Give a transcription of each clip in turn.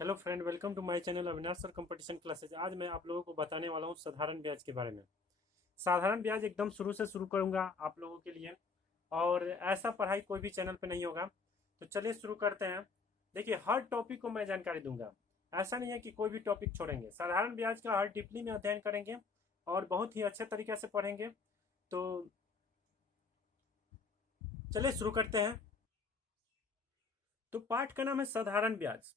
Hello friend, welcome to my channel Avinash sir competition classes. आज मैं आप लोगों को बताने वाला हूँ साधारण ब्याज के बारे में। साधारण ब्याज एकदम शुरू से शुरू करूंगा आप लोगों के लिए, और ऐसा पढ़ाई कोई भी चैनल पे नहीं होगा। तो चलिए शुरू करते हैं। देखिए, हर टॉपिक को मैं जानकारी दूंगा। ऐसा नहीं है कि कोई भी टॉपिक छोड़ेंगे। साधारण ब्याज का हर डीपली में अध्ययन करेंगे और बहुत ही अच्छे तरीके से पढ़ेंगे। तो चलिए शुरू करते हैं। तो पाठ का नाम है साधारण ब्याज।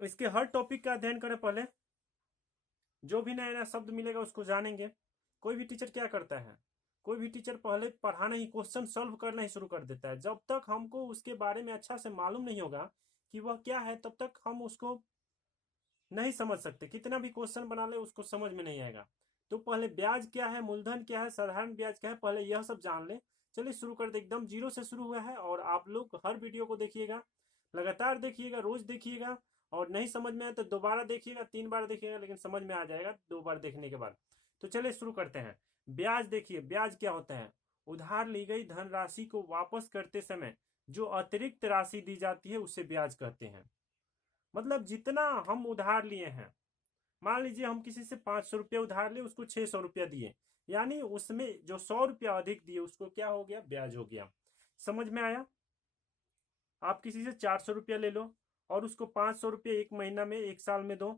इसके हर टॉपिक का अध्ययन करें पहले। जो भी नया नया शब्द मिलेगा उसको जानेंगे। कोई भी टीचर क्या करता है, कोई भी टीचर पहले पढ़ाना ही, क्वेश्चन सॉल्व करना ही शुरू कर देता है। जब तक हमको उसके बारे में अच्छा से मालूम नहीं होगा कि वह क्या है, तब तक हम उसको नहीं समझ सकते। कितना भी क्वेश्चन बना ले उसको समझ में नहीं आएगा। तो पहले ब्याज क्या है, मूलधन क्या है, साधारण ब्याज क्या है, पहले यह सब जान ले। चलिए शुरू कर दे। एकदम जीरो से शुरू हुआ है और आप लोग हर वीडियो को देखिएगा, लगातार देखिएगा, रोज देखिएगा। और नहीं समझ में आए तो दोबारा देखिएगा, 3 बार देखिएगा, लेकिन समझ में आ जाएगा 2 बार देखने के बाद। तो चलिए शुरू करते हैं। ब्याज देखिए, ब्याज क्या होता है? उधार ली गई धनराशि को वापस करते समय जो अतिरिक्त राशि दी जाती है उसे ब्याज कहते हैं। मतलब जितना हम उधार लिए हैं, मान लीजिए हम किसी से 500 रुपया उधार लिए, उसको 600 रुपया दिए, यानी उसमें जो 100 रुपया अधिक दिए उसको क्या हो गया? ब्याज हो गया। समझ में आया? आप किसी से 400 रुपया ले लो और उसको 500 रुपया एक महीना में, एक साल में दो,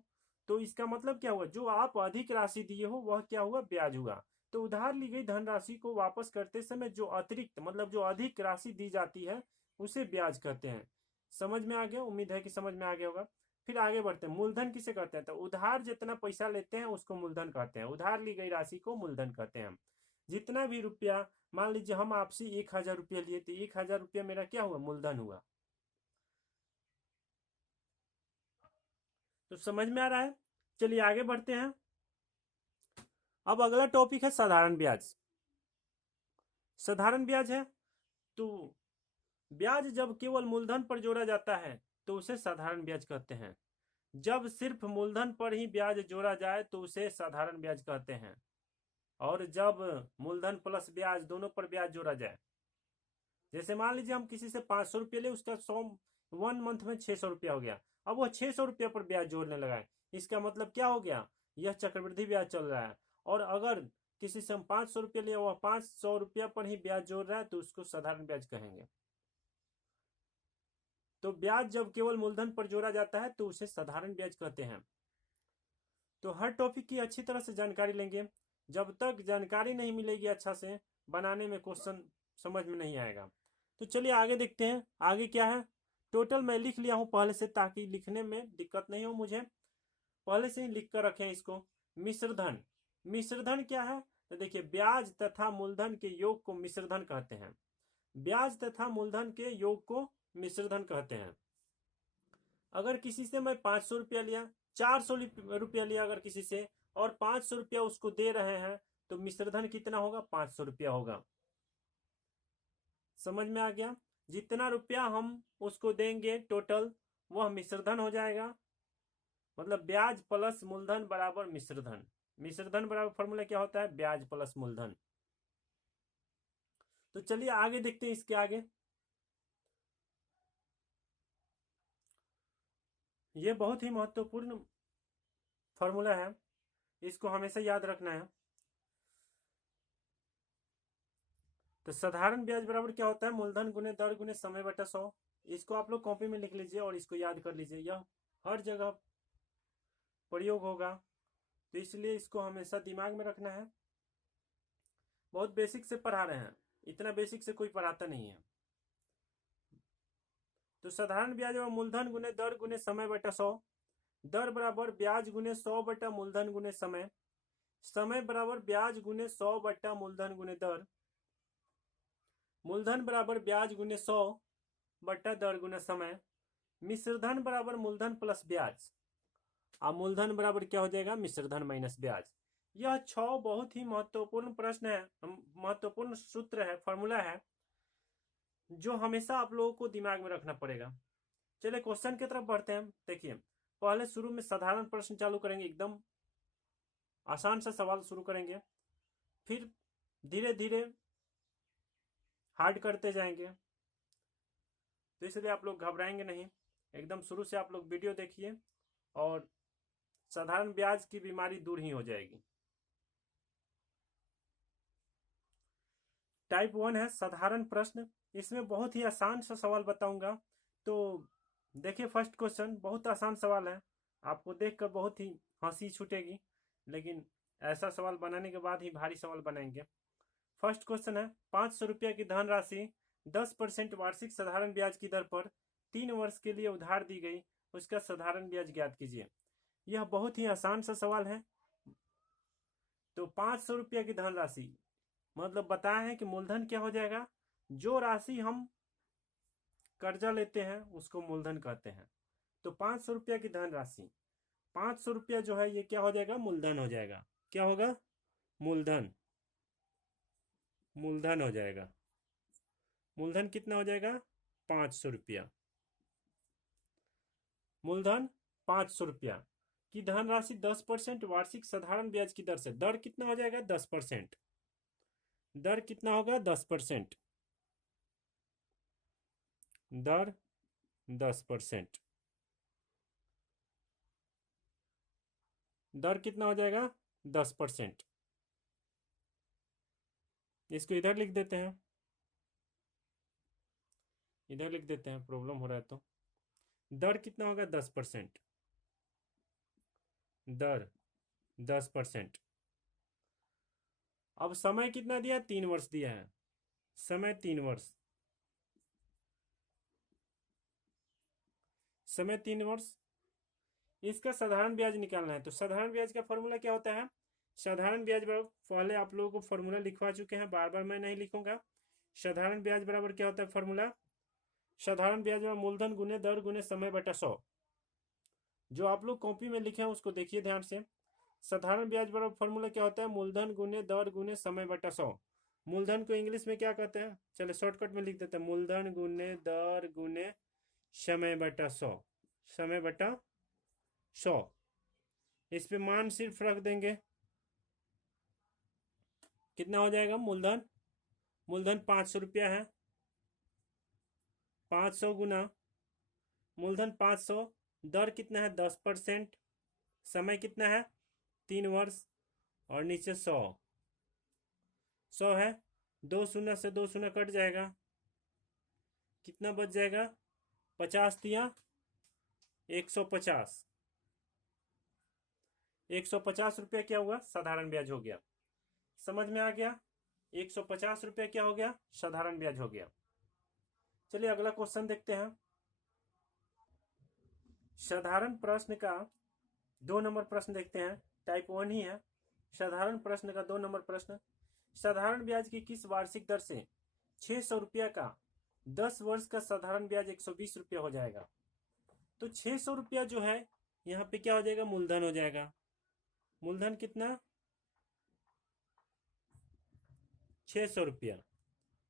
तो इसका मतलब क्या हुआ? जो आप अधिक राशि दिए हो वह क्या हुआ? ब्याज हुआ। तो उधार ली गई धनराशि को वापस करते समय जो अतिरिक्त, मतलब जो अधिक राशि दी जाती है उसे ब्याज कहते हैं। समझ में आ गया? उम्मीद है कि समझ में आ गया होगा। फिर आगे बढ़ते हैं। मूलधन किसे कहते हैं? तो उधार जितना पैसा लेते हैं उसको मूलधन कहते हैं। उधार ली गई राशि को मूलधन कहते हैं। जितना भी रुपया, मान लीजिए हम आपसे 1,000 रुपया लिए, तो 1,000 रुपया मेरा क्या हुआ? मूलधन हुआ। तो समझ में आ रहा है? चलिए आगे बढ़ते हैं। अब अगला टॉपिक है साधारण ब्याज। साधारण ब्याज है तो ब्याज जब केवल मूलधन पर जोड़ा जाता है तो उसे साधारण ब्याज कहते हैं। जब सिर्फ मूलधन पर ही ब्याज जोड़ा जाए तो उसे साधारण ब्याज कहते हैं। और जब मूलधन प्लस ब्याज दोनों पर ब्याज जोड़ा जाए, जैसे मान लीजिए हम किसी से 500 रुपये ले, उसका 1 मंथ में 600 रुपया हो गया। अब वह 600 रुपया पर ब्याज जोड़ने लगा है। इसका मतलब क्या हो गया? यह चक्रवृद्धि ब्याज चल रहा है। और अगर किसी से हम 500 रुपया लिया, वह 500 रुपया पर ही ब्याज जोड़ रहा है, तो उसको साधारण ब्याज कहेंगे। तो ब्याज जब केवल मूलधन पर जोड़ा जाता है तो उसे साधारण ब्याज कहते हैं। तो हर टॉपिक की अच्छी तरह से जानकारी लेंगे। जब तक जानकारी नहीं मिलेगी अच्छा से, बनाने में क्वेश्चन समझ में नहीं आएगा। तो चलिए आगे देखते हैं। आगे क्या है? टोटल मैं लिख लिया हूं पहले से, ताकि लिखने में दिक्कत नहीं हो मुझे। पहले से ही लिख कर रखें इसको। मिश्रधन। मिश्रधन क्या है? तो देखिए, ब्याज तथा मूलधन के योग को मिश्रधन कहते हैं। ब्याज तथा मूलधन के योग को मिश्रधन कहते हैं। अगर किसी से मैं 500 रुपया लिया, 400 रुपया लिया अगर किसी से, और 500 रुपया उसको दे रहे हैं, तो मिश्रधन कितना होगा? 500 रुपया होगा। समझ में आ गया? जितना रुपया हम उसको देंगे टोटल, वह मिश्रधन हो जाएगा। मतलब ब्याज प्लस मूलधन बराबर मिश्रधन। मिश्रधन बराबर फॉर्मूला क्या होता है? ब्याज प्लस मूलधन। तो चलिए आगे देखते हैं। इसके आगे ये बहुत ही महत्वपूर्ण फॉर्मूला है, इसको हमेशा याद रखना है। तो साधारण ब्याज बराबर क्या होता है? मूलधन गुने दर गुने समय बटा 100। इसको आप लोग कॉपी में लिख लीजिए और इसको याद कर लीजिए। यह हर जगह प्रयोग होगा, तो इसलिए इसको हमेशा दिमाग में रखना है। बहुत बेसिक से पढ़ा रहे हैं, इतना बेसिक से कोई पढ़ाता नहीं है। तो साधारण ब्याज और मूलधन गुने दर गुने समय बटा 100। दर बराबर ब्याज गुने 100 बटा मूलधन गुने समय। समय बराबर ब्याज गुने 100 बटा मूलधन गुने दर। मूलधन बराबर ब्याज गुने 100 बटा दर गुना समय। मिश्रधन बराबर मूलधन प्लस ब्याज। अब मूलधन बराबर क्या हो जाएगा? मिश्रधन माइनस ब्याज। यह 6 बहुत ही महत्वपूर्ण प्रश्न है, महत्वपूर्ण सूत्र है, फॉर्मूला है, जो हमेशा आप लोगों को दिमाग में रखना पड़ेगा। चलिए क्वेश्चन की तरफ बढ़ते हैं। देखिए, पहले शुरू में साधारण प्रश्न चालू करेंगे, एकदम आसान सा सवाल शुरू करेंगे, फिर धीरे धीरे हार्ड करते जाएंगे। तो इसलिए आप लोग घबराएंगे नहीं, एकदम शुरू से आप लोग वीडियो देखिए और साधारण ब्याज की बीमारी दूर ही हो जाएगी। टाइप 1 है साधारण प्रश्न। इसमें बहुत ही आसान सा सवाल बताऊंगा। तो देखिए, फर्स्ट क्वेश्चन बहुत आसान सवाल है, आपको देखकर बहुत ही हंसी छूटेगी, लेकिन ऐसा सवाल बनाने के बाद ही भारी सवाल बनाएंगे। फर्स्ट क्वेश्चन है, 500 रुपया की धनराशि 10% वार्षिक साधारण ब्याज की दर पर 3 वर्ष के लिए उधार दी गई, उसका साधारण ब्याज ज्ञात कीजिए। यह बहुत ही आसान सा सवाल है। तो 500 रुपया की धनराशि मतलब बताया है कि मूलधन क्या हो जाएगा, जो राशि हम कर्जा लेते हैं उसको मूलधन कहते हैं। तो 500 रुपया की धनराशि, 500 रुपया जो है ये क्या हो जाएगा, मूलधन हो जाएगा। क्या होगा, मूलधन। मूलधन हो जाएगा। मूलधन कितना हो जाएगा, 500 रुपया। मूलधन 500 रुपया की धनराशि 10% वार्षिक साधारण ब्याज की दर से, दर कितना हो जाएगा, 10%। दर कितना होगा, 10%। दर 10%। दर कितना हो जाएगा, 10%। इसको इधर लिख देते हैं, इधर लिख देते हैं, प्रॉब्लम हो रहा है तो। दर कितना होगा, 10%। दर 10%। अब समय कितना दिया, 3 वर्ष दिया है। समय 3 वर्ष। समय 3 वर्ष। इसका साधारण ब्याज निकालना है। तो साधारण ब्याज का फॉर्मूला क्या होता है, साधारण ब्याज बराबर, पहले आप लोगों को फॉर्मूला लिखवा चुके हैं, बार बार मैं नहीं लिखूंगा। साधारण ब्याज बराबर क्या होता है फॉर्मूला, साधारण ब्याज में मूलधन गुने दर गुने समय बटा 100। जो आप लोग कॉपी में लिखे हैं उसको देखिए ध्यान से। साधारण ब्याज बराबर फॉर्मूला क्या होता है, मूलधन गुने दर गुने समय बटा 100। मूलधन को इंग्लिश में क्या कहते हैं, चले शॉर्टकट में लिख देते हैं, मूलधन गुने दर गुने समय बटा 100। समय बटा 100। इस पे मान सिर्फ रख देंगे, कितना हो जाएगा मूलधन, मूलधन 500 रुपया है। 500 गुना मूलधन 500, दर कितना है, 10%। समय कितना है, 3 वर्ष, और नीचे 100। 100 है, 2 शून्य से 2 शून्य कट जाएगा, कितना बच जाएगा, 50 दिया, 150। 150 रुपया क्या हुआ, साधारण ब्याज हो गया। समझ में आ गया, 150 रुपया क्या हो गया, साधारण ब्याज हो गया। चलिए अगला क्वेश्चन देखते हैं। साधारण प्रश्न का 2 नंबर प्रश्न देखते हैं, टाइप 1 ही है। साधारण प्रश्न का 2 नंबर प्रश्न, साधारण ब्याज की किस वार्षिक दर से 600 रुपया का 10 वर्ष का साधारण ब्याज 120 रुपया हो जाएगा। तो 600 रुपया जो है यहाँ पे क्या हो जाएगा, मूलधन हो जाएगा। मूलधन कितना, 600 रुपया।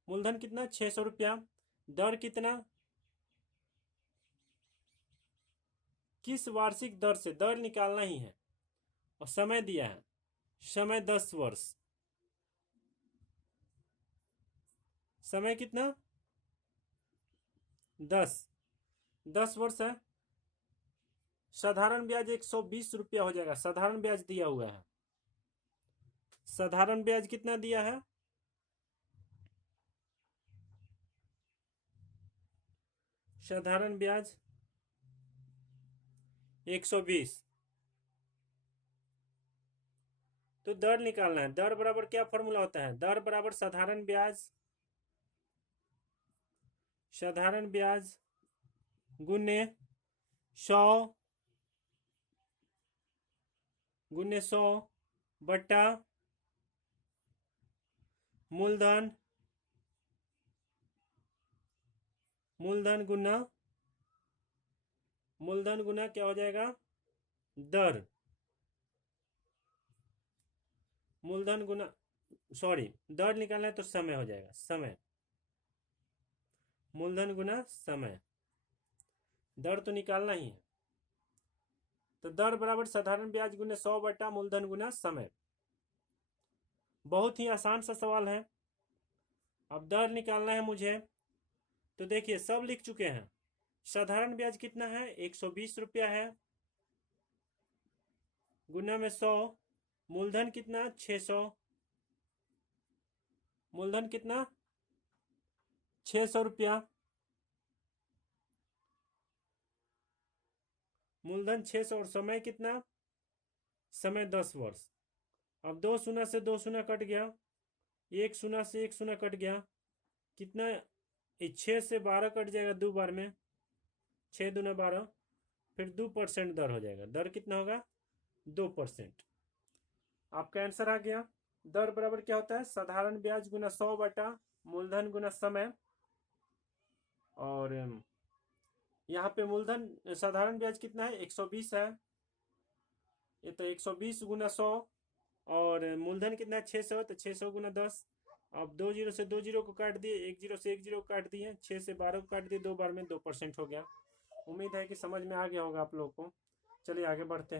मूलधन कितना, 600 रुपया। दर कितना, किस वार्षिक दर से, दर निकालना ही है, और समय दिया है, समय 10 वर्ष। समय कितना, 10 वर्ष है। साधारण ब्याज 120 रुपया हो जाएगा, साधारण ब्याज दिया हुआ है। साधारण ब्याज कितना दिया है, साधारण ब्याज 120। तो दर निकालना है, दर बराबर क्या फॉर्मूला होता है, दर बराबर साधारण ब्याज, साधारण ब्याज गुने 100 गुने 100 बटा मूलधन, मूलधन गुना, मूलधन गुना क्या हो जाएगा, दर। मूलधन गुना, सॉरी, दर निकालना है तो समय हो जाएगा, समय। मूलधन गुना समय, दर तो निकालना ही है। तो दर बराबर साधारण ब्याज गुने 100 बटा मूलधन गुना समय। बहुत ही आसान सा सवाल है। अब दर निकालना है मुझे, तो देखिए सब लिख चुके हैं। साधारण ब्याज कितना है, 120 रुपया है, गुना में 100, मूलधन कितना, 600, मूलधन कितना, 600 रुपया, मूलधन 600, और समय कितना, समय 10 वर्ष। अब 2 शून्य से 2 शून्य कट गया, 1 शून्य से 1 शून्य कट गया, कितना, 6 से 12 कट जाएगा 2 बार में, 6 दूना 12, फिर 2% दर हो जाएगा। दर कितना होगा, 2%। आपका आंसर आ गया। दर बराबर क्या होता है, साधारण ब्याज गुना 100 बटा मूलधन गुना समय। और यहाँ पे मूलधन साधारण ब्याज कितना है, 120 है, ये तो 120 गुना 100, और मूलधन कितना है, 600, तो 600 गुना 10। अब 2 जीरो से 2 जीरो को काट दिए, 1 जीरो से 1 जीरो को काट दिए, 6 से 12 को काट दिए, 2 बार में 2% हो गया। उम्मीद है कि समझ में आ गया होगा आप लोगों को। चलिए आगे बढ़ते हैं।